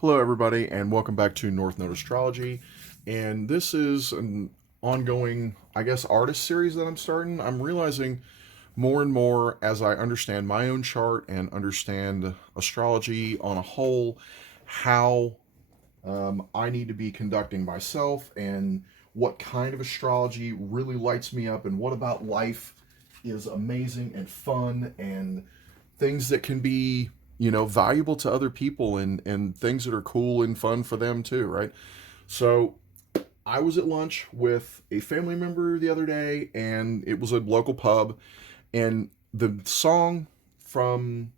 Hello, everybody, and welcome back to Node Astrology. And this is an ongoing, I guess, artist series that I'm starting. I'm realizing more and more as I understand my own chart and understand astrology on a whole, how I need to be conducting myself and what kind of astrology really lights me up and what about life is amazing and fun and things that can be valuable to other people and things that are cool and fun for them too, right? So I was at lunch with a family member the other day, and it was a local pub, and the song from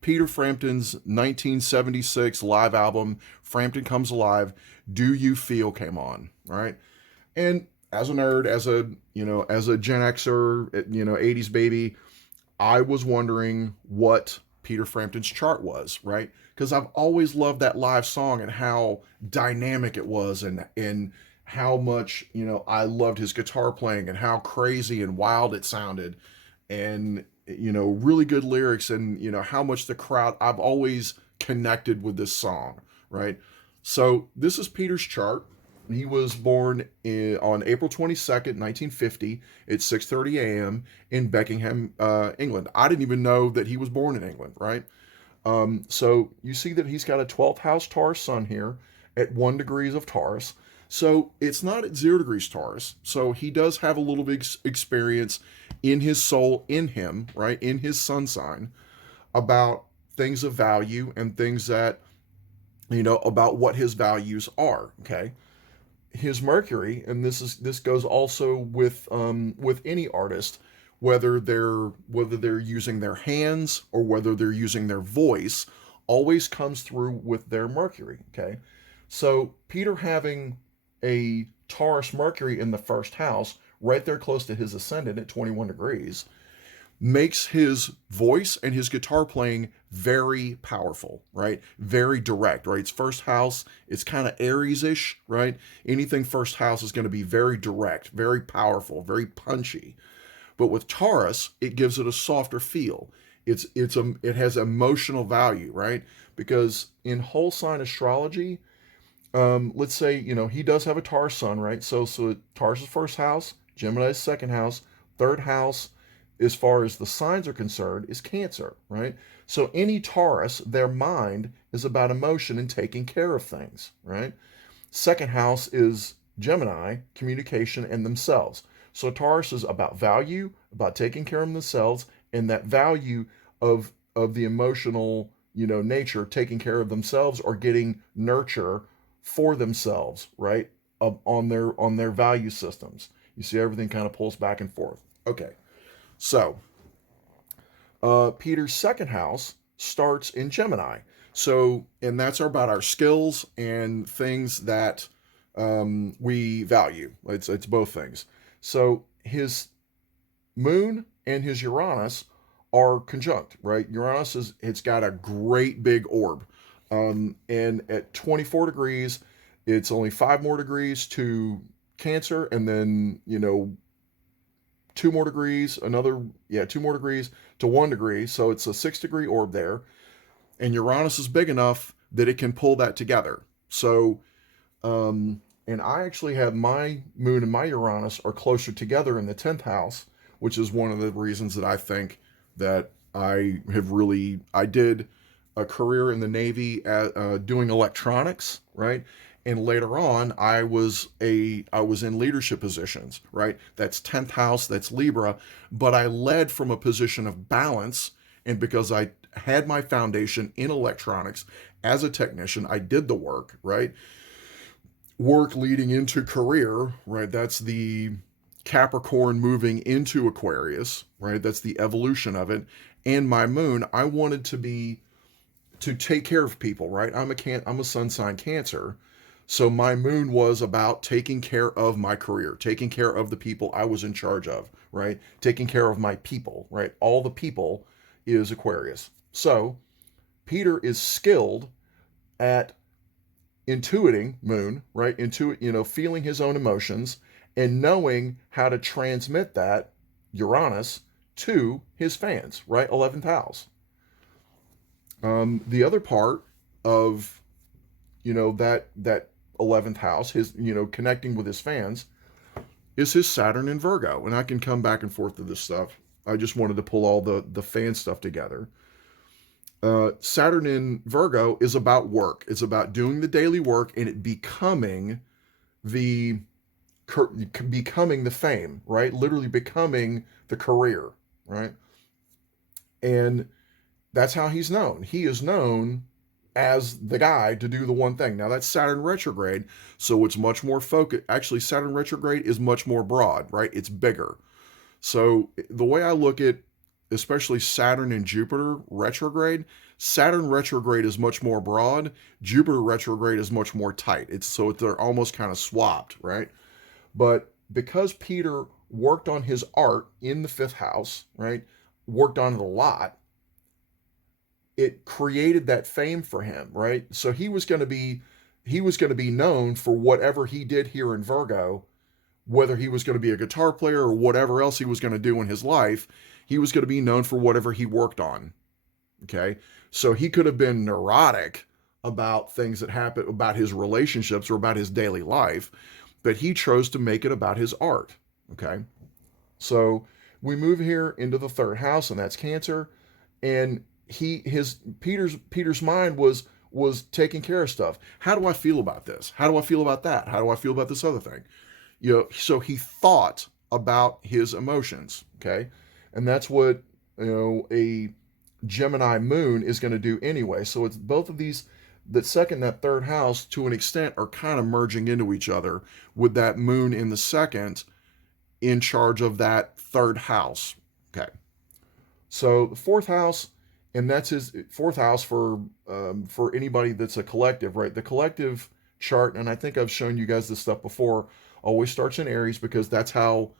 Peter Frampton's 1976 live album, Frampton Comes Alive, Do You Feel, came on, right? And as a nerd, as a Gen Xer, 80s baby, I was wondering what Peter Frampton's chart was, right? Because I've always loved that live song and how dynamic it was, and how much I loved his guitar playing and how crazy and wild it sounded, and really good lyrics, and how much the crowd. I've always connected with this song, right? So this is Peter's chart. He was born on April 22nd, 1950 at 6:30 a.m. in Beckingham, England. I didn't even know that he was born in England, right? So you see that he's got a 12th house Taurus sun here at 1 degrees of Taurus. So it's not at 0 degrees Taurus. So he does have a little bit experience in his soul, in him, right? In his sun sign, about things of value and things that, about what his values are, okay? His Mercury, and this goes also with any artist, whether they're using their hands or whether they're using their voice, always comes through with their Mercury. Okay, so Peter having a Taurus Mercury in the first house, right there close to his ascendant at 21 degrees, makes his voice and his guitar playing very powerful, right? Very direct, right? It's first house, it's kind of Aries-ish, right? Anything first house is going to be very direct, very powerful, very punchy. But with Taurus, it gives it a softer feel. It has emotional value, right? Because in whole sign astrology, let's say he does have a Taurus sun, right? So Taurus is first house, Gemini is second house, third house, as far as the signs are concerned, is Cancer, right? So any Taurus, their mind is about emotion and taking care of things, right? Second house is Gemini, communication and themselves. So Taurus is about value, about taking care of themselves, and that value of the emotional, nature, taking care of themselves or getting nurture for themselves, right? On their value systems. You see, everything kind of pulls back and forth. Okay, so Peter's second house starts in Gemini. So, and that's about our skills and things that we value. It's both things. So his moon and his Uranus are conjunct, right? Uranus it's got a great big orb, and at 24 degrees, it's only 5 more degrees to Cancer, and then 2 more degrees, 2 more degrees to 1 degree. So it's a 6 degree orb there, and Uranus is big enough that it can pull that together. So and I actually have my moon and my Uranus are closer together in the 10th house, which is one of the reasons that I think that I did a career in the Navy at doing electronics, right? And later on, I was in leadership positions, right? That's 10th house, that's Libra, but I led from a position of balance, and because I had my foundation in electronics as a technician, I did the work, right? Work leading into career, right? That's the Capricorn moving into Aquarius, right? That's the evolution of it. And my moon, I wanted to take care of people, right? I'm a sun sign Cancer. So my moon was about taking care of my career, taking care of the people I was in charge of, right? Taking care of my people, right? All the people is Aquarius. So Peter is skilled at intuiting moon, right? Feeling his own emotions and knowing how to transmit that Uranus to his fans, right? 11th house. The other part of that 11th house, his, connecting with his fans, is his Saturn in Virgo. And I can come back and forth to this stuff. I just wanted to pull all the fan stuff together. Saturn in Virgo is about work. It's about doing the daily work and it the becoming the fame, right? Literally becoming the career, right? And that's how he's known. He is known as the guy to do the one thing. Now that's Saturn retrograde, so it's much more focused. Actually, Saturn retrograde is much more broad, right? It's bigger. So the way I look at especially Saturn and Jupiter retrograde, Saturn retrograde is much more broad, Jupiter retrograde is much more tight. They're almost kind of swapped, right? But because Peter worked on his art in the fifth house, right? Worked on it a lot, it created that fame for him, right? So he was going to be known for whatever he did here in Virgo, whether he was going to be a guitar player or whatever else he was going to do in his life, he was going to be known for whatever he worked on. Okay? So he could have been neurotic about things that happened, about his relationships or about his daily life, but he chose to make it about his art. Okay? So we move here into the third house, and that's Cancer, and Peter's mind was taking care of stuff. How do I feel about this? How do I feel about that? How do I feel about this other thing? So he thought about his emotions, okay? And that's what, a Gemini moon is going to do anyway. So it's both of these, that second, that third house, to an extent, are kind of merging into each other with that moon in the second in charge of that third house, okay? So the fourth house, and that's his fourth house for anybody that's a collective, right? The collective chart, and I think I've shown you guys this stuff before, always starts in Aries because that's how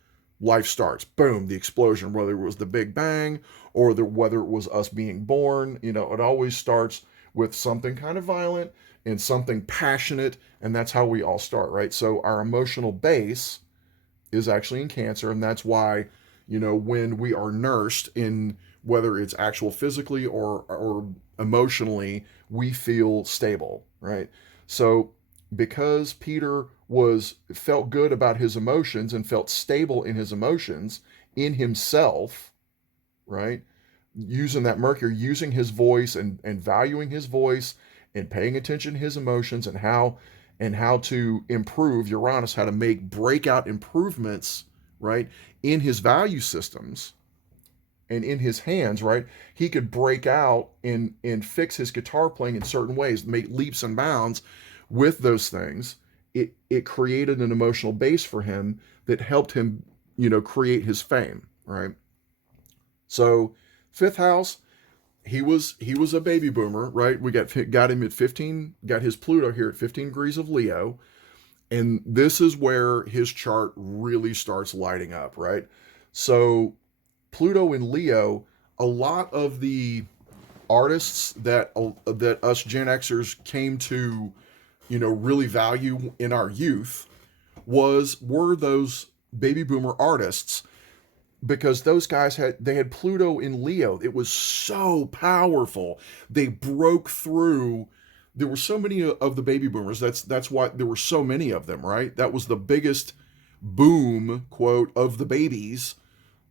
life starts. Boom, the explosion, whether it was the Big Bang or whether it was us being born, it always starts with something kind of violent and something passionate, and that's how we all start, right? So our emotional base is actually in Cancer, and that's why, when we are nursed in whether it's actual physically or emotionally, we feel stable, right? So because Peter felt good about his emotions and felt stable in his emotions in himself, right? Using that Mercury, using his voice and valuing his voice and paying attention to his emotions and how to improve Uranus, how to make breakout improvements, right, in his value systems and in his hands, right? He could break out and fix his guitar playing in certain ways, make leaps and bounds with those things. It created an emotional base for him that helped him, create his fame, right? So fifth house, he was a baby boomer, right? We got him at 15, got his Pluto here at 15 degrees of Leo, and this is where his chart really starts lighting up, right? So Pluto in Leo, a lot of the artists that us Gen Xers came to, really value in our youth were those baby boomer artists, because those guys had Pluto in Leo. It was so powerful. They broke through. There were so many of the baby boomers. That's why there were so many of them, right? That was the biggest boom, quote, of the babies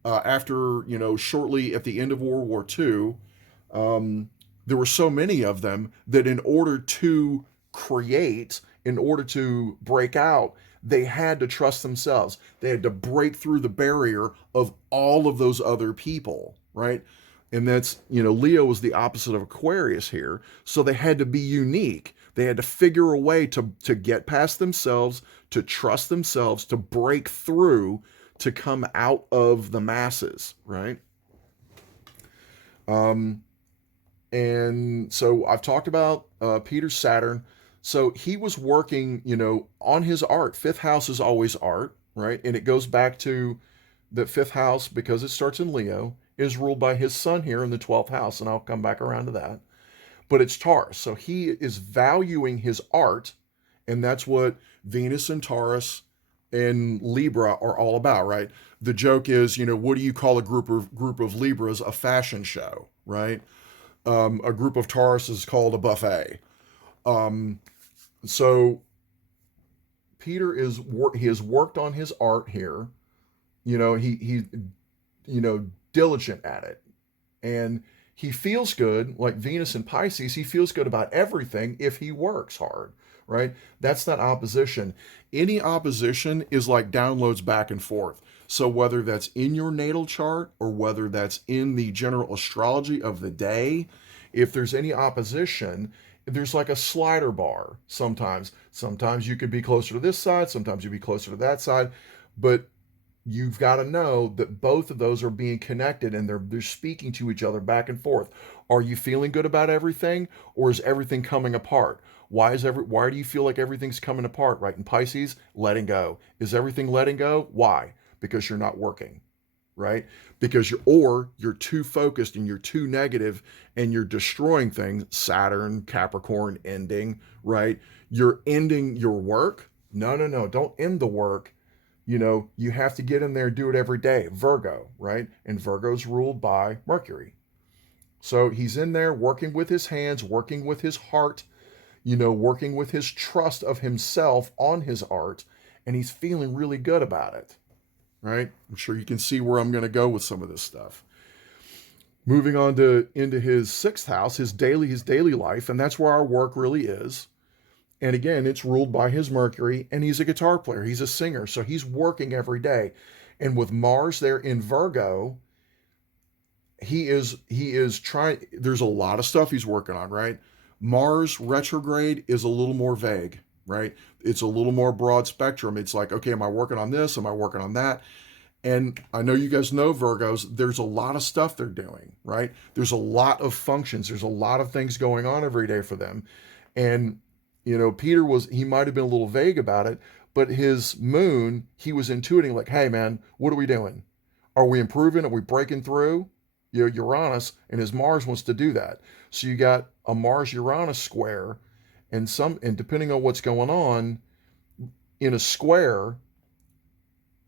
after, shortly at the end of World War II. There were so many of them that in order to create, in order to break out, they had to trust themselves. They had to break through the barrier of all of those other people, right? And that's, Leo is the opposite of Aquarius here. So they had to be unique. They had to figure a way to get past themselves, to trust themselves, to break through, to come out of the masses, right? And so I've talked about Peter's Saturn. So he was working, on his art. Fifth house is always art, right? And it goes back to the fifth house, because it starts in Leo, is ruled by his sun here in the 12th house. And I'll come back around to that. But it's Taurus. So he is valuing his art. And that's what Venus and Taurus and Libra are all about, right? The joke is, what do you call a group of Libras? A fashion show, right? A group of Taurus is called a buffet. So Peter he has worked on his art here. He diligent at it, and he feels good. Like Venus and Pisces, he feels good about everything if he works hard, right? That's not opposition. Any opposition is like downloads back and forth. So whether that's in your natal chart or whether that's in the general astrology of the day, if there's any opposition, there's like a slider bar sometimes. Sometimes you could be closer to this side, sometimes you'd be closer to that side, but you've got to know that both of those are being connected and they're speaking to each other back and forth. Are you feeling good about everything, or is everything coming apart? Why do you feel like everything's coming apart, right? In Pisces, letting go. Is everything letting go? Why? Because you're not working, right? Because you're too focused and you're too negative and you're destroying things. Saturn, Capricorn ending, right? You're ending your work. No, no, no. Don't end the work. You have to get in there and do it every day. Virgo, right? And Virgo's ruled by Mercury. So he's in there working with his hands, working with his heart, working with his trust of himself on his art, and he's feeling really good about it, right? I'm sure you can see where I'm going to go with some of this stuff. Moving on into his sixth house, his daily life, and that's where our work really is. And again, it's ruled by his Mercury, and he's a guitar player. He's a singer, so he's working every day. And with Mars there in Virgo, he is trying. There's a lot of stuff he's working on, right? Mars retrograde is a little more vague, right? It's a little more broad spectrum. It's like, okay, am I working on this? Am I working on that? And I know you guys know Virgos, there's a lot of stuff they're doing, right? There's a lot of functions. There's a lot of things going on every day for them. And Peter he might have been a little vague about it, but his moon, he was intuiting like, hey man, what are we doing? Are we improving? Are we breaking through? Uranus, and his Mars wants to do that. So you got a Mars Uranus square, and depending on what's going on in a square,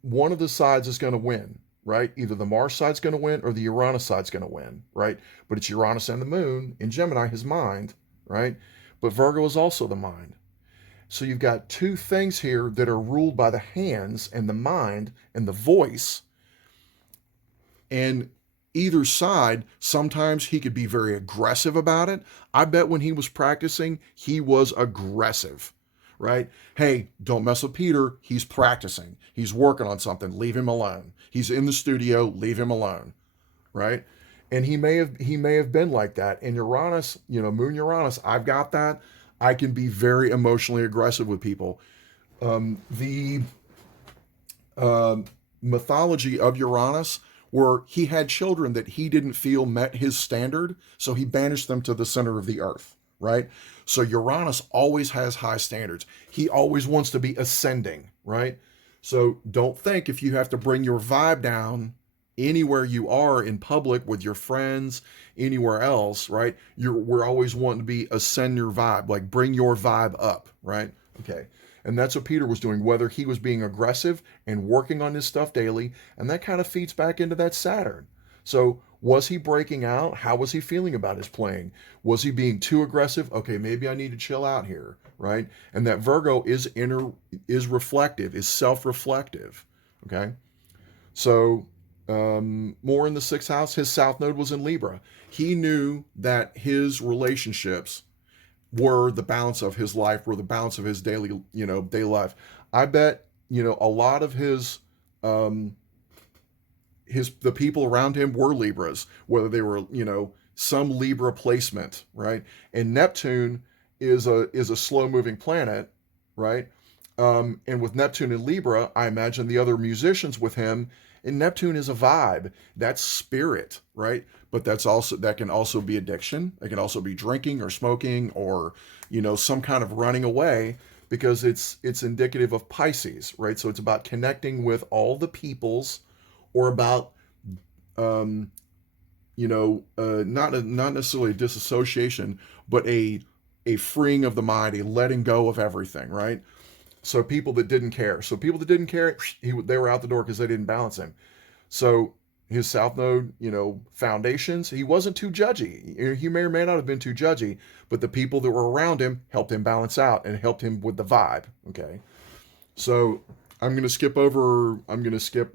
one of the sides is going to win, right? Either the Mars side's going to win or the Uranus side's going to win, right? But it's Uranus and the moon in Gemini, his mind, right? But Virgo is also the mind. So you've got two things here that are ruled by the hands and the mind and the voice. And either side, sometimes he could be very aggressive about it. I bet when he was practicing, he was aggressive, right? Hey, don't mess with Peter. He's practicing. He's working on something. Leave him alone. He's in the studio. Leave him alone, right? And he may have been like that. And Uranus, Moon Uranus, I've got that. I can be very emotionally aggressive with people. The mythology of Uranus, where he had children that he didn't feel met his standard, so he banished them to the center of the earth, right? So Uranus always has high standards. He always wants to be ascending, right? So don't think if you have to bring your vibe down anywhere you are in public with your friends, anywhere else, right? We're always wanting to be ascend your vibe, like bring your vibe up, right? Okay. And that's what Peter was doing, whether he was being aggressive and working on his stuff daily, and that kind of feeds back into that Saturn. So was he breaking out? How was he feeling about his playing? Was he being too aggressive? Okay, maybe I need to chill out here, right? And that Virgo is reflective, is self-reflective, okay? So more in the sixth house, his south node was in Libra. He knew that his relationships were the balance of his life, were the balance of his daily life. I bet, a lot of the people around him were Libras, whether they were, some Libra placement, right? And Neptune is a slow moving planet, right? And with Neptune in Libra, I imagine the other musicians with him, and Neptune is a vibe. That's spirit, right? But that can also be addiction. It can also be drinking or smoking or, some kind of running away, because it's indicative of Pisces, right? So it's about connecting with all the peoples, or about not necessarily a disassociation, but a freeing of the mind, a letting go of everything, right? So people that didn't care. They were out the door because they didn't balance him. So his South Node, foundations, he wasn't too judgy. He may or may not have been too judgy, but the people that were around him helped him balance out and helped him with the vibe. Okay. So I'm going to skip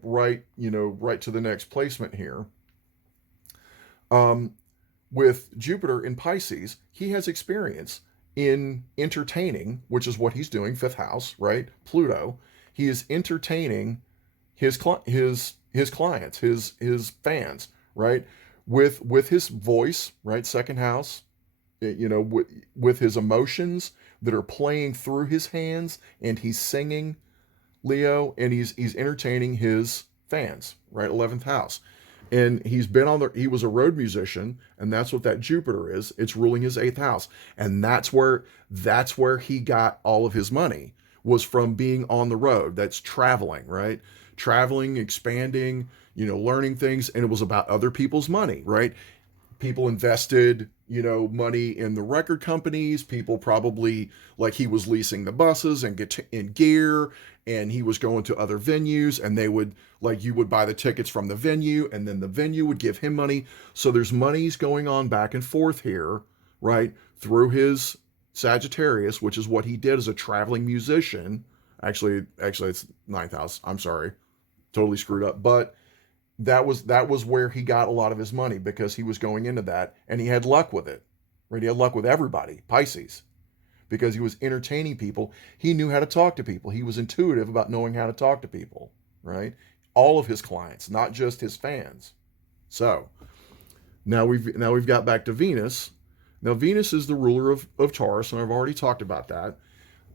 right, right to the next placement here. Um, with Jupiter in Pisces, he has experience in entertaining, which is what he's doing, fifth house, right? Pluto. He is entertaining his clients, his fans, right? With his voice, right? Second house, with his emotions that are playing through his hands, and he's singing, Leo, and he's entertaining his fans, right? 11th house. And he was a road musician, and that's what that Jupiter is. It's ruling his 8th house. And that's where he got all of his money, was from being on the road. That's traveling, right? Traveling, expanding, learning things, and it was about other people's money, right? People invested, money in the record companies. People probably, like, he was leasing the buses and get in gear, and he was going to other venues, and they would, like, you would buy the tickets from the venue, and then the venue would give him money. So there's monies going on back and forth here, right, through his Sagittarius, which is what he did as a traveling musician. Actually, it's 9th house. I'm sorry, totally screwed up, but that was where he got a lot of his money, because he was going into that, and he had luck with it. Right? He had luck with everybody, Pisces, because he was entertaining people. He knew how to talk to people. He was intuitive about knowing how to talk to people, right? All of his clients, not just his fans. So now we've got back to Venus. Now Venus is the ruler of Taurus, and I've already talked about that.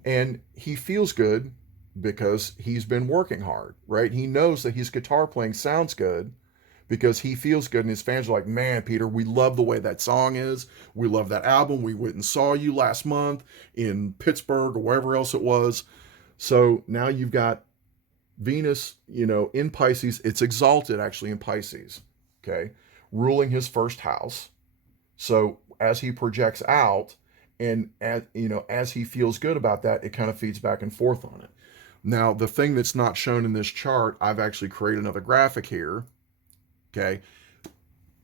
And he feels good because he's been working hard, right? He knows that his guitar playing sounds good because he feels good, and his fans are like, man, Peter, we love the way that song is. We love that album. We went and saw you last month in Pittsburgh or wherever else it was. So now you've got Venus, in Pisces. It's exalted actually in Pisces, okay, ruling his first house. So as he projects out, and as he feels good about that, it kind of feeds back and forth on it. Now, the thing that's not shown in this chart, I've actually created another graphic here. Okay.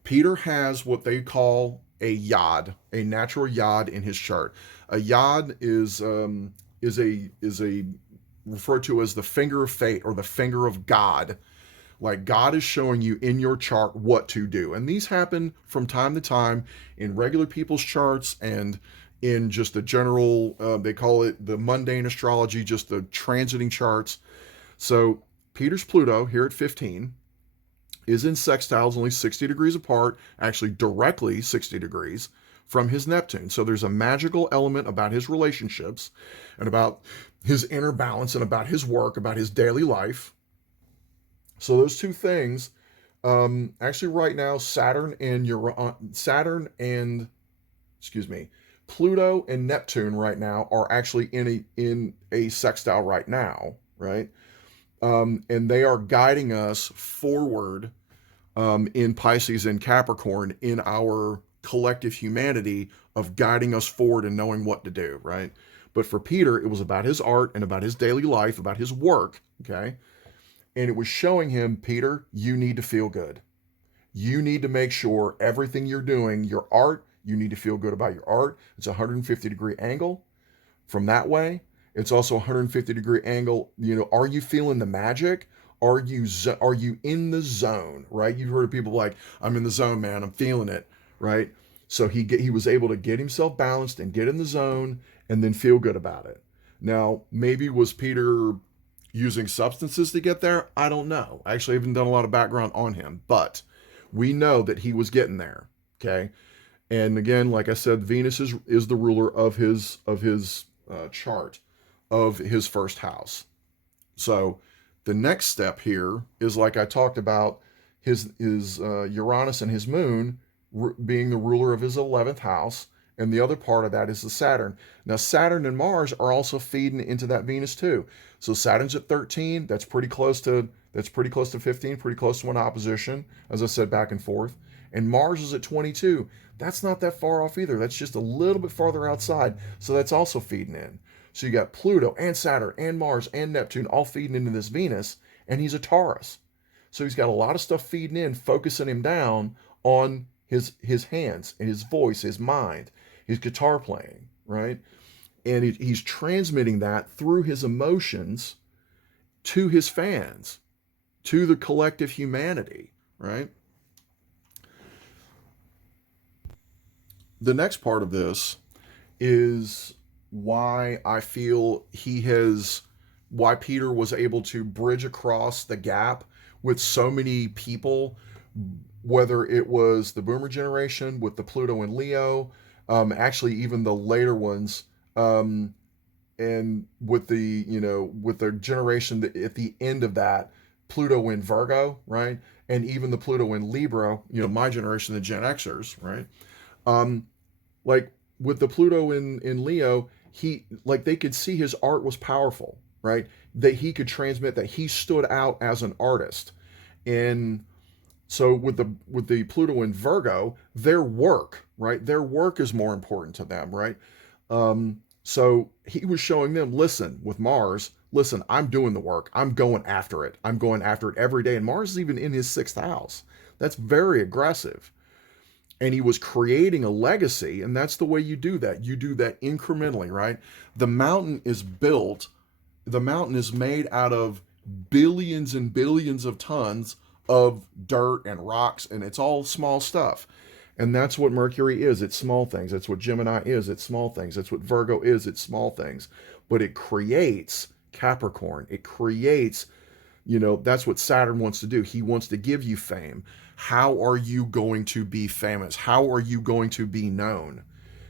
Peter has what they call a yod, a natural yod in his chart. A yod is a referred to as the finger of fate, or the finger of God. Like, God is showing you in your chart what to do. And these happen from time to time in regular people's charts, and in just the general, they call it the mundane astrology, just the transiting charts. So Peter's Pluto here at 15 is in sextiles, only 60 degrees apart, actually directly 60 degrees from his Neptune. So there's a magical element about his relationships, and about his inner balance, and about his work, about his daily life. So those two things, actually right now, Pluto and Neptune right now are actually in a sextile right now, right? And they are guiding us forward, in Pisces and Capricorn, in our collective humanity, of guiding us forward and knowing what to do, right? But for Peter, it was about his art and about his daily life, about his work, okay? And it was showing him, Peter, you need to feel good. You need to make sure everything you're doing, your art, you need to feel good about your art. It's a 150-degree angle from that way. It's also a 150-degree angle. Are you feeling the magic? Are you in the zone, right? You've heard of people like, I'm in the zone, man. I'm feeling it, right? So he was able to get himself balanced and get in the zone, and then feel good about it. Now, maybe was Peter using substances to get there? I don't know. Actually, I haven't done a lot of background on him, but we know that he was getting there, okay? And again, like I said, Venus is the ruler of his chart, of his first house. So the next step here is, like I talked about, his Uranus and his moon being the ruler of his 11th house, and the other part of that is the Saturn. Now, Saturn and Mars are also feeding into that Venus too. So Saturn's at 13. That's pretty close to 15. Pretty close to an opposition, as I said, back and forth. And Mars is at 22. That's not that far off either. That's just a little bit farther outside. So that's also feeding in. So you got Pluto and Saturn and Mars and Neptune all feeding into this Venus, and he's a Taurus. So he's got a lot of stuff feeding in, focusing him down on his hands, his voice, his mind, his guitar playing, right? And he's transmitting that through his emotions to his fans, to the collective humanity, right? The next part of this is why I feel why Peter was able to bridge across the gap with so many people, whether it was the Boomer generation with the Pluto and Leo, actually even the later ones, um, and with with the generation that at the end of that, Pluto in Virgo, right, and even the Pluto in Libra, my generation, the Gen Xers, right, um, like with the Pluto in Leo, he like they could see his art was powerful, right? That he could transmit, that he stood out as an artist. And so with the Pluto in Virgo, their work, right? Their work is more important to them, right? So he was showing them, listen, with Mars, listen, I'm doing the work. I'm going after it. I'm going after it every day. And Mars is even in his sixth house. That's very aggressive. And he was creating a legacy, and that's the way you do that. You do that incrementally, right? The mountain is built, the mountain is made out of billions and billions of tons of dirt and rocks, and it's all small stuff. And that's what Mercury is. It's small things. That's what Gemini is. It's small things. That's what Virgo is. It's small things. But it creates Capricorn. It creates, that's what Saturn wants to do. He wants to give you fame. How are you going to be famous? How are you going to be known?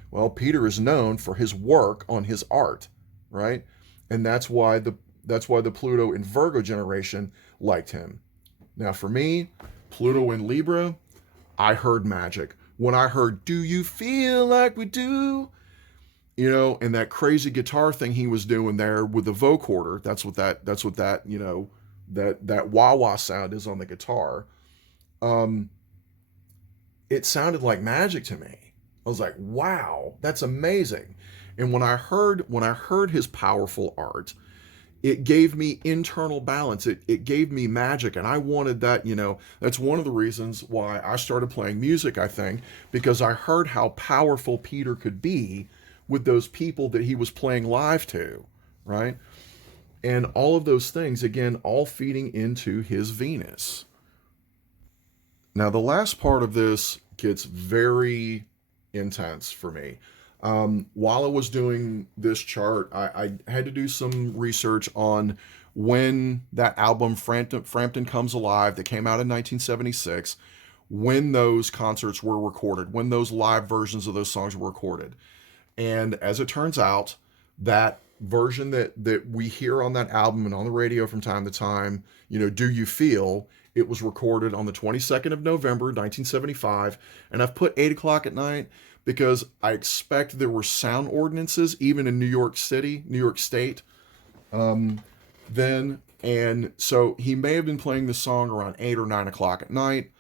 Well, Peter is known for his work on his art, right? And that's why the Pluto in Virgo generation liked him. Now for me, Pluto in Libra, I heard magic. When I heard "Do You Feel Like We Do?" And that crazy guitar thing he was doing there with the vocoder, that's what that, that wah wah sound is on the guitar. Um it sounded like magic to me. I was like, wow, that's amazing. And when I heard his powerful art, it gave me internal balance. It gave me magic. And I wanted that, that's one of the reasons why I started playing music, I think, because I heard how powerful Peter could be with those people that he was playing live to, right? And all of those things, again, all feeding into his Venus. Now, the last part of this gets very intense for me. While I was doing this chart, I had to do some research on when that album Frampton Comes Alive that came out in 1976, when those concerts were recorded, when those live versions of those songs were recorded. And as it turns out, that version that we hear on that album and on the radio from time to time, "Do You Feel?" It was recorded on the 22nd of November, 1975. And I've put 8 o'clock at night because I expect there were sound ordinances even in New York City, New York State, then. And so he may have been playing the song around 8 or 9 o'clock at night.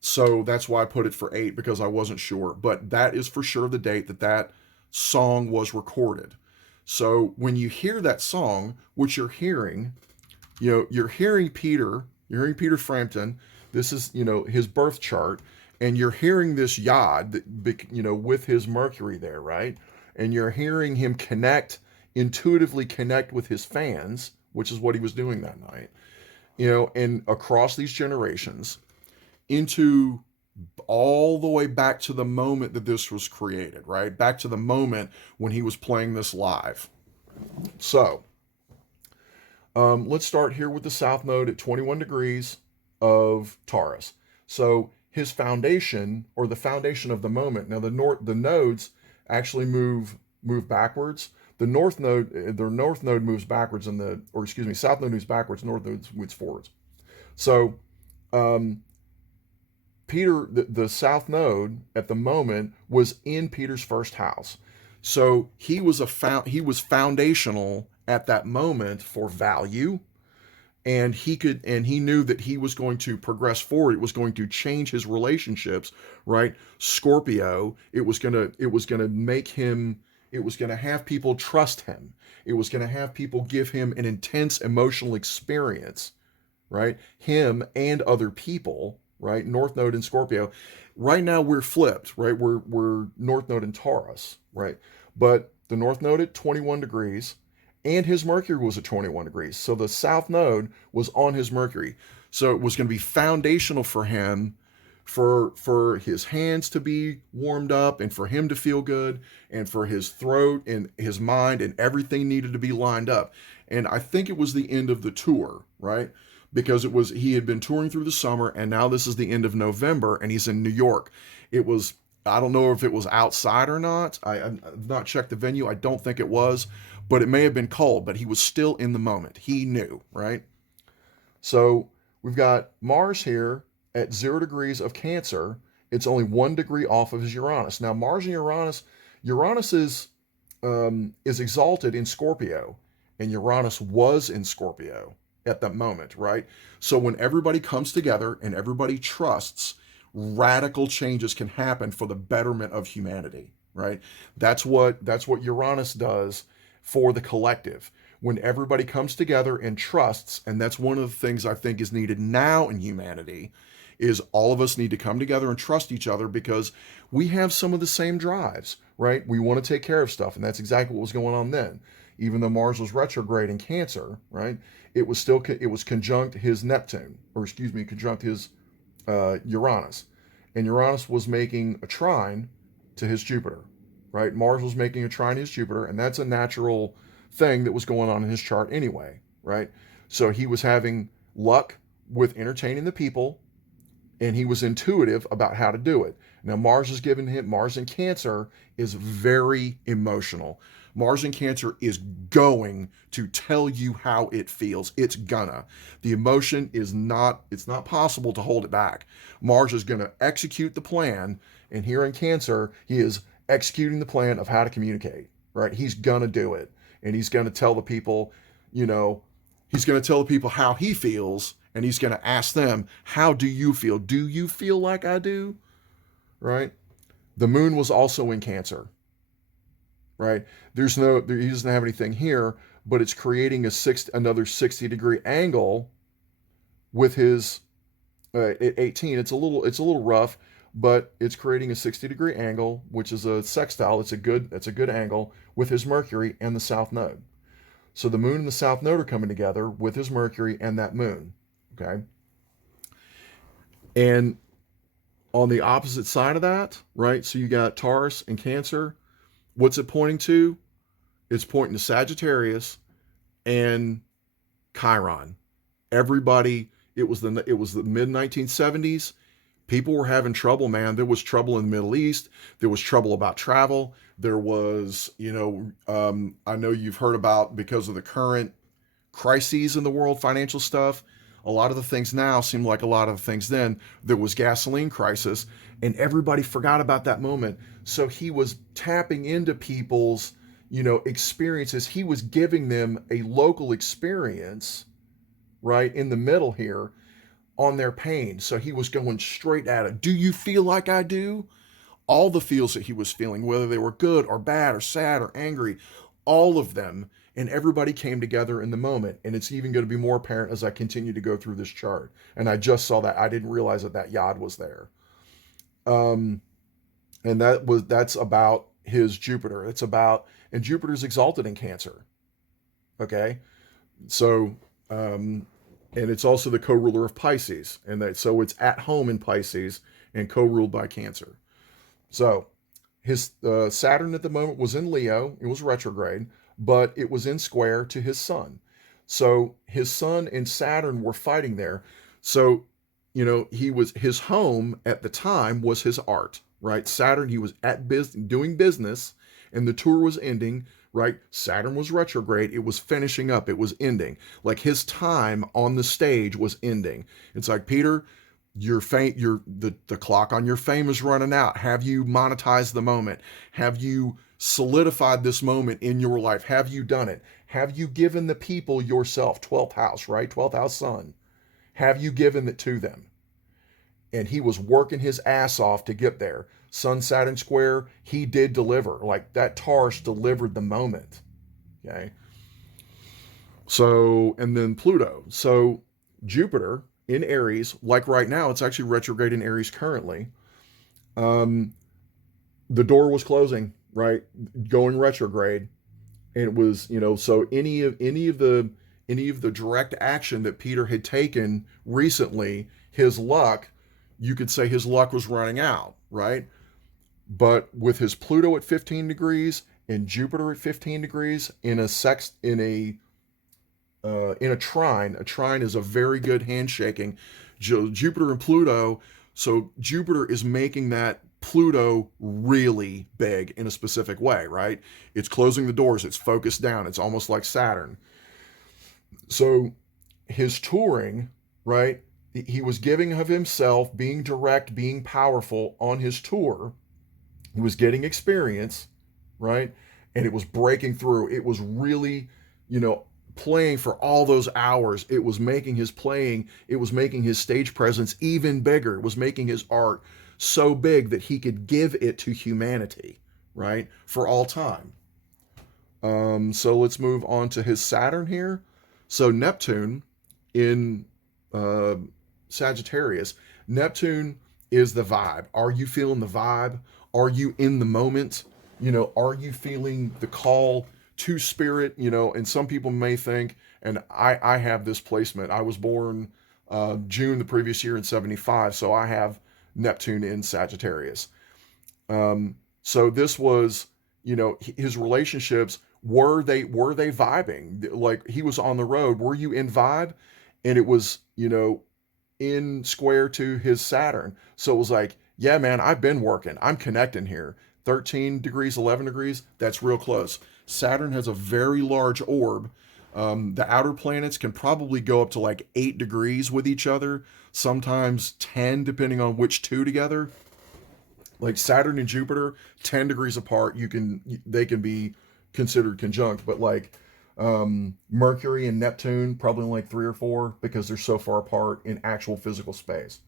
So that's why I put it for 8, because I wasn't sure. But that is for sure the date that song was recorded. So when you hear that song, what you're hearing, you're hearing Peter Frampton. This is, his birth chart, and you're hearing this yod, with his Mercury there, right? And you're hearing him intuitively connect with his fans, which is what he was doing that night, and across these generations, into all the way back to the moment that this was created, right? Back to the moment when he was playing this live. So, let's start here with the South Node at 21 degrees of Taurus. So his foundation, or the foundation of the moment. Now the nodes actually move backwards. The North Node moves backwards, South Node moves backwards. North Node moves forwards. So, Peter, the South Node at the moment was in Peter's first house. So he was foundational at that moment for value, and he knew that he was going to progress forward. It was going to change his relationships, right? Scorpio, it was going to make him, it was going to have people trust him. It was going to have people give him an intense emotional experience, right? Him and other people, right? North Node in Scorpio. Right now we're flipped, right? We're North Node in Taurus, right? But the North Node at 21 degrees and his Mercury was at 21 degrees. So the South Node was on his Mercury. So it was going to be foundational for him for his hands to be warmed up and for him to feel good and for his throat and his mind and everything needed to be lined up. And I think it was the end of the tour, right? Because he had been touring through the summer and now this is the end of November and he's in New York. It was, I don't know if it was outside or not. I've not checked the venue. I don't think it was, but it may have been cold, but he was still in the moment. He knew, right? So we've got Mars here at 0 degrees of Cancer. It's only 1 degree off of his Uranus. Now Mars and Uranus is exalted in Scorpio, and Uranus was in Scorpio at that moment, right? So when everybody comes together and everybody trusts, radical changes can happen for the betterment of humanity, right? That's what Uranus does for the collective. When everybody comes together and trusts, and that's one of the things I think is needed now in humanity, is all of us need to come together and trust each other because we have some of the same drives, right? We want to take care of stuff, and that's exactly what was going on then. Even though Mars was retrograde in Cancer, right? It was conjunct his Neptune, or excuse me, conjunct his Uranus, and Uranus was making a trine to his Jupiter, right? Mars was making a trine to his Jupiter, and that's a natural thing that was going on in his chart anyway, right? So he was having luck with entertaining the people, and he was intuitive about how to do it. Now, Mars in Cancer is very emotional. Mars in Cancer is going to tell you how it feels. It's gonna. The emotion it's not possible to hold it back. Mars is gonna execute the plan, and here in Cancer, he is executing the plan of how to communicate, right? He's gonna do it. And he's gonna tell the people, he's gonna tell the people how he feels, and he's gonna ask them, how do you feel? Do you feel like I do? Right? The moon was also in Cancer, right? He doesn't have anything here, but it's creating another 60-degree angle with his at 18. It's a little rough, but it's creating a 60-degree angle, which is a sextile. It's a good angle with his Mercury and the South Node. So the moon and the South Node are coming together with his Mercury and that moon. Okay. And on the opposite side of that, right? So you got Taurus and Cancer. What's it pointing to? It's pointing to Sagittarius and Chiron. Everybody, it was the mid 1970s. People were having trouble, man. There was trouble in the Middle East. There was trouble about travel. There was, I know you've heard about, because of the current crises in the world, financial stuff. A lot of the things now seem like a lot of the things then. There was gasoline crisis, and everybody forgot about that moment. So he was tapping into people's, experiences. He was giving them a local experience, right, in the middle here on their pain. So he was going straight at it. Do you feel like I do? All the feels that he was feeling, whether they were good or bad or sad or angry, all of them. And everybody came together in the moment. And it's even going to be more apparent as I continue to go through this chart. And I just saw that. I didn't realize that yod was there. And that's about his Jupiter. And Jupiter's exalted in Cancer. Okay. So, and it's also the co-ruler of Pisces. So it's at home in Pisces and co-ruled by Cancer. So his Saturn at the moment was in Leo. It was retrograde, but it was in square to his sun. So his sun and Saturn were fighting there. So, his home at the time was his art, right? Saturn, he was doing business, and the tour was ending, right? Saturn was retrograde. It was finishing up. It was ending. Like his time on the stage was ending. It's like, Peter, the clock on your fame is running out. Have you monetized the moment? Have you solidified this moment in your life? Have you done it? Have you given the people yourself? 12th house, right? 12th house sun. Have you given it to them? And he was working his ass off to get there. Sun Saturn square, he did deliver. Like that Taurus delivered the moment. Okay. So, and then Pluto. So Jupiter in Aries, like right now, it's actually retrograde in Aries currently. Um, the door was closing, right, going retrograde, and it was, so any of the direct action that Peter had taken recently, his luck, you could say his luck was running out, right? But with his Pluto at 15 degrees and Jupiter at 15 degrees in a trine. A trine is a very good handshaking. Jupiter and Pluto. So Jupiter is making that Pluto really big in a specific way, right? It's closing the doors. It's focused down. It's almost like Saturn. So his touring, right? He was giving of himself, being direct, being powerful on his tour. He was getting experience, right? And it was breaking through. It was really, playing for all those hours. It was making his playing, it was making his stage presence even bigger. It was making his art so big that he could give it to humanity, right? For all time. So let's move on to his Saturn here. So Neptune in uh, Sagittarius. Neptune is the vibe. Are you feeling the vibe? Are you in the moment? Are you feeling the call to spirit? And some people may think, and I have this placement. I was born June the previous year in 75, so I have Neptune in Sagittarius. So this was, his relationships, were they vibing? Like he was on the road. Were you in vibe? And it was, in square to his Saturn. So it was like, yeah, man, I've been working. I'm connecting here. 13 degrees, 11 degrees, that's real close. Saturn has a very large orb. The outer planets can probably go up to like 8 degrees with each other, sometimes 10, depending on which two together. Like Saturn and Jupiter, 10 degrees apart, they can be considered conjunct, but like Mercury and Neptune, probably only like 3 or 4 because they're so far apart in actual physical space.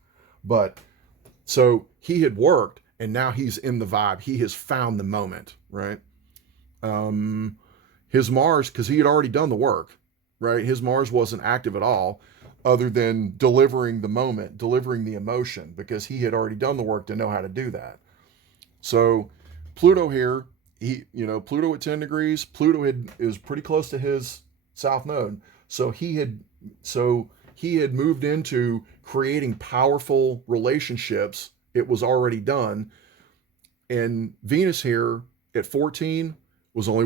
But so he had worked and now he's in the vibe. He has found the moment, right? His Mars, because he had already done the work, right? His Mars wasn't active at all, other than delivering the moment, delivering the emotion, because he had already done the work to know how to do that. So Pluto here, Pluto at 10 degrees, is pretty close to his south node. So he had moved into creating powerful relationships. It was already done. And Venus here at 14 was only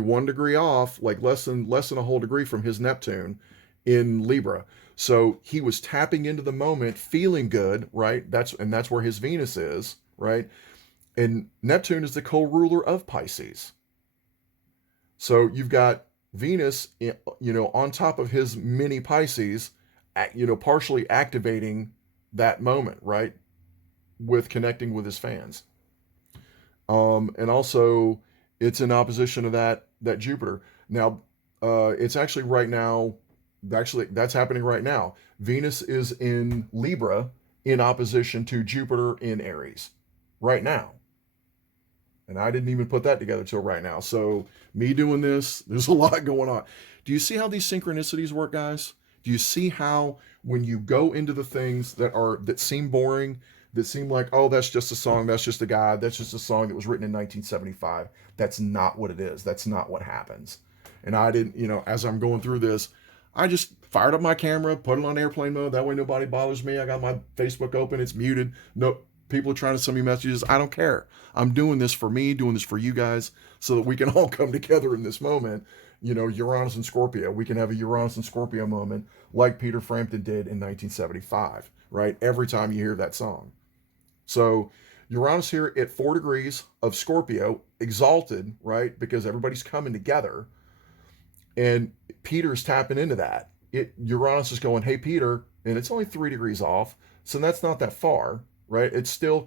1 degree off, like less than a whole degree from his Neptune in Libra. So he was tapping into the moment, feeling good, right? That's where his Venus is, right? And Neptune is the co-ruler of Pisces. So you've got Venus, on top of his mini Pisces, partially activating that moment, right? With connecting with his fans. And also it's in opposition to that Jupiter. Now, it's actually right now, that's happening right now. Venus is in Libra in opposition to Jupiter in Aries right now. And I didn't even put that together till right now. So me doing this, there's a lot going on. Do you see how these synchronicities work, guys? Do you see how when you go into the things that seem boring, that seem like, oh, that's just a song, that's just a guy, that's just a song that was written in 1975. That's not what it is. That's not what happens. And I didn't, as I'm going through this, I just fired up my camera, put it on airplane mode. That way nobody bothers me. I got my Facebook open. It's muted. No, people are trying to send me messages. I don't care. I'm doing this for me, doing this for you guys, so that we can all come together in this moment. Uranus and Scorpio. We can have a Uranus and Scorpio moment like Peter Frampton did in 1975, right? Every time you hear that song. So Uranus here at 4 degrees of Scorpio, exalted, right? Because everybody's coming together. And Peter's tapping into that. Uranus is going, hey, Peter, and it's only 3 degrees off. So that's not that far, right? It's still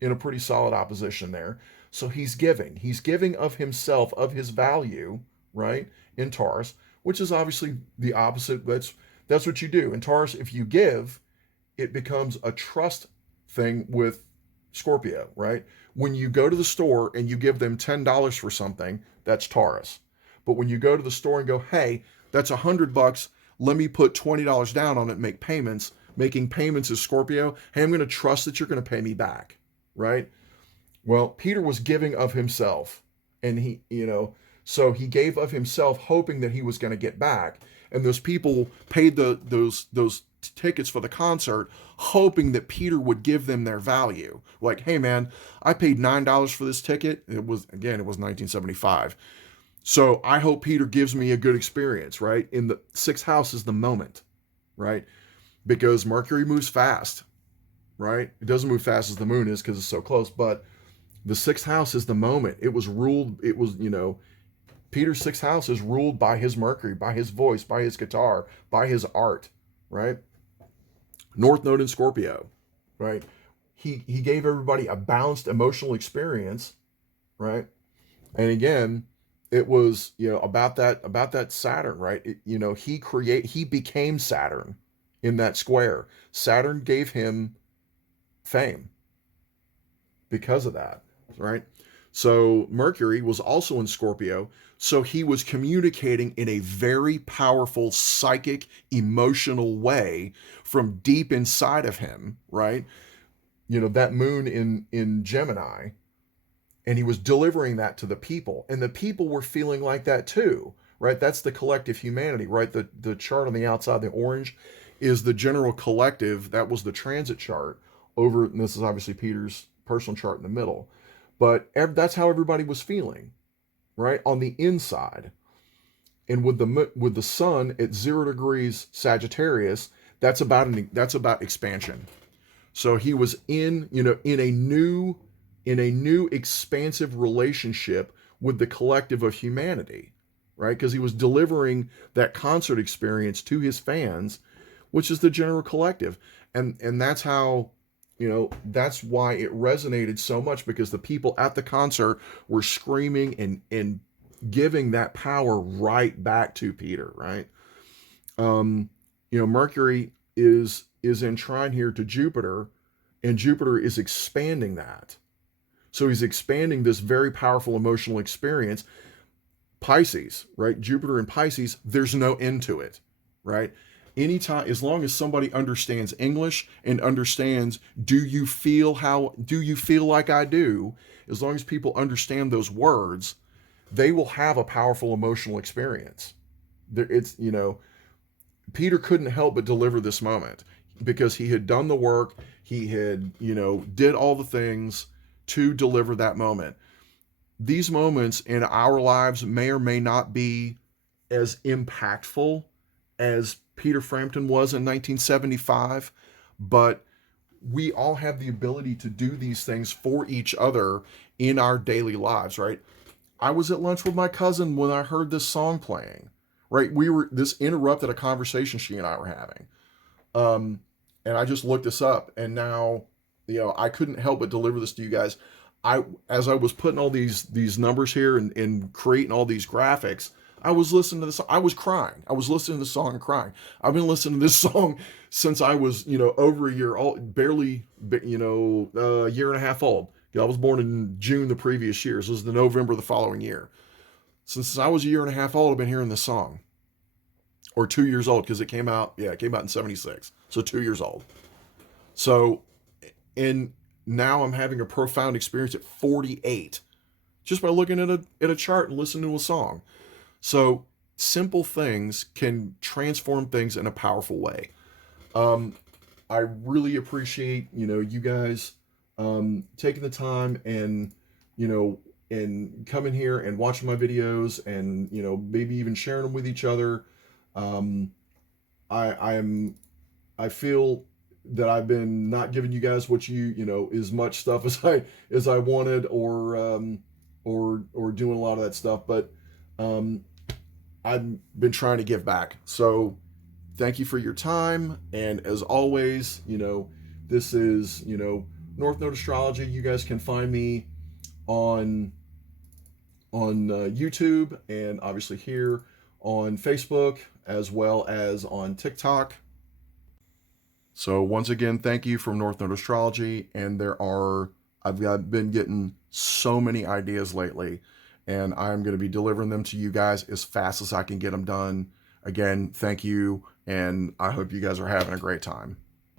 in a pretty solid opposition there. So he's giving of himself, of his value, right? In Taurus, which is obviously the opposite. That's what you do. In Taurus, if you give, it becomes a trust thing with Scorpio, right? When you go to the store and you give them $10 for something, that's Taurus. But when you go to the store and go, hey, that's $100, let me put $20 down on it and make payments. Making payments is Scorpio. Hey, I'm going to trust that you're going to pay me back, right? Well, Peter was giving of himself, and so he gave of himself, hoping that he was going to get back. And those people paid those tickets for the concert, hoping that Peter would give them their value. Like, hey man, I paid $9 for this ticket. It was 1975. So I hope Peter gives me a good experience, right? In the sixth house is the moment, right? Because Mercury moves fast, right? It doesn't move fast as the moon is because it's so close, but the sixth house is the moment. Peter's sixth house is ruled by his Mercury, by his voice, by his guitar, by his art, right? North Node in Scorpio, right? He gave everybody a balanced emotional experience, right? And again, it was about that Saturn, right? He became Saturn in that square. Saturn gave him fame because of that, right? So Mercury was also in Scorpio, so he was communicating in a very powerful psychic, emotional way from deep inside of him, right? That moon in Gemini, and he was delivering that to the people, and the people were feeling like that too, right? That's the collective humanity, right? The chart on the outside, the orange, is the general collective. That was the transit chart over, and this is obviously Peter's personal chart in the middle. But that's how everybody was feeling, right? On the inside. And with the sun at 0 degrees Sagittarius, that's about expansion. So he was in a new expansive relationship with the collective of humanity, right? Because he was delivering that concert experience to his fans, which is the general collective. And that's how that's why it resonated so much, because the people at the concert were screaming and giving that power right back to Peter, right? Mercury is in trine here to Jupiter, and Jupiter is expanding that. So he's expanding this very powerful emotional experience. Pisces, right? Jupiter in Pisces, there's no end to it, right? Anytime, as long as somebody understands English and understands, do you feel like I do? As long as people understand those words, they will have a powerful emotional experience. Peter couldn't help but deliver this moment because he had done the work. He had, did all the things to deliver that moment. These moments in our lives may or may not be as impactful as Peter Frampton was in 1975, but we all have the ability to do these things for each other in our daily lives, right? I was at lunch with my cousin when I heard this song playing, right? This interrupted a conversation she and I were having. And I just looked this up, and now, I couldn't help but deliver this to you guys. As I was putting all these numbers here and creating all these graphics, I was listening to this. I was crying. I was listening to the song and crying. I've been listening to this song since I was, over a year old, barely, a year and a half old. I was born in June the previous year. So this is the November the following year. Since I was a year and a half old, I've been hearing this song. Or 2 years old, because it came out in 76. So 2 years old. So, and now I'm having a profound experience at 48, just by looking at a chart and listening to a song. So simple things can transform things in a powerful way. I really appreciate, you guys taking the time and coming here and watching my videos, and maybe even sharing them with each other. I feel that I've been not giving you guys what as much stuff as I wanted, or doing a lot of that stuff, but I've been trying to give back. So thank you for your time. And as always, this is, North Node Astrology. You guys can find me on YouTube, and obviously here on Facebook, as well as on TikTok. So once again, thank you from North Node Astrology. And I've been getting so many ideas lately, and I'm going to be delivering them to you guys as fast as I can get them done. Again, thank you, and I hope you guys are having a great time.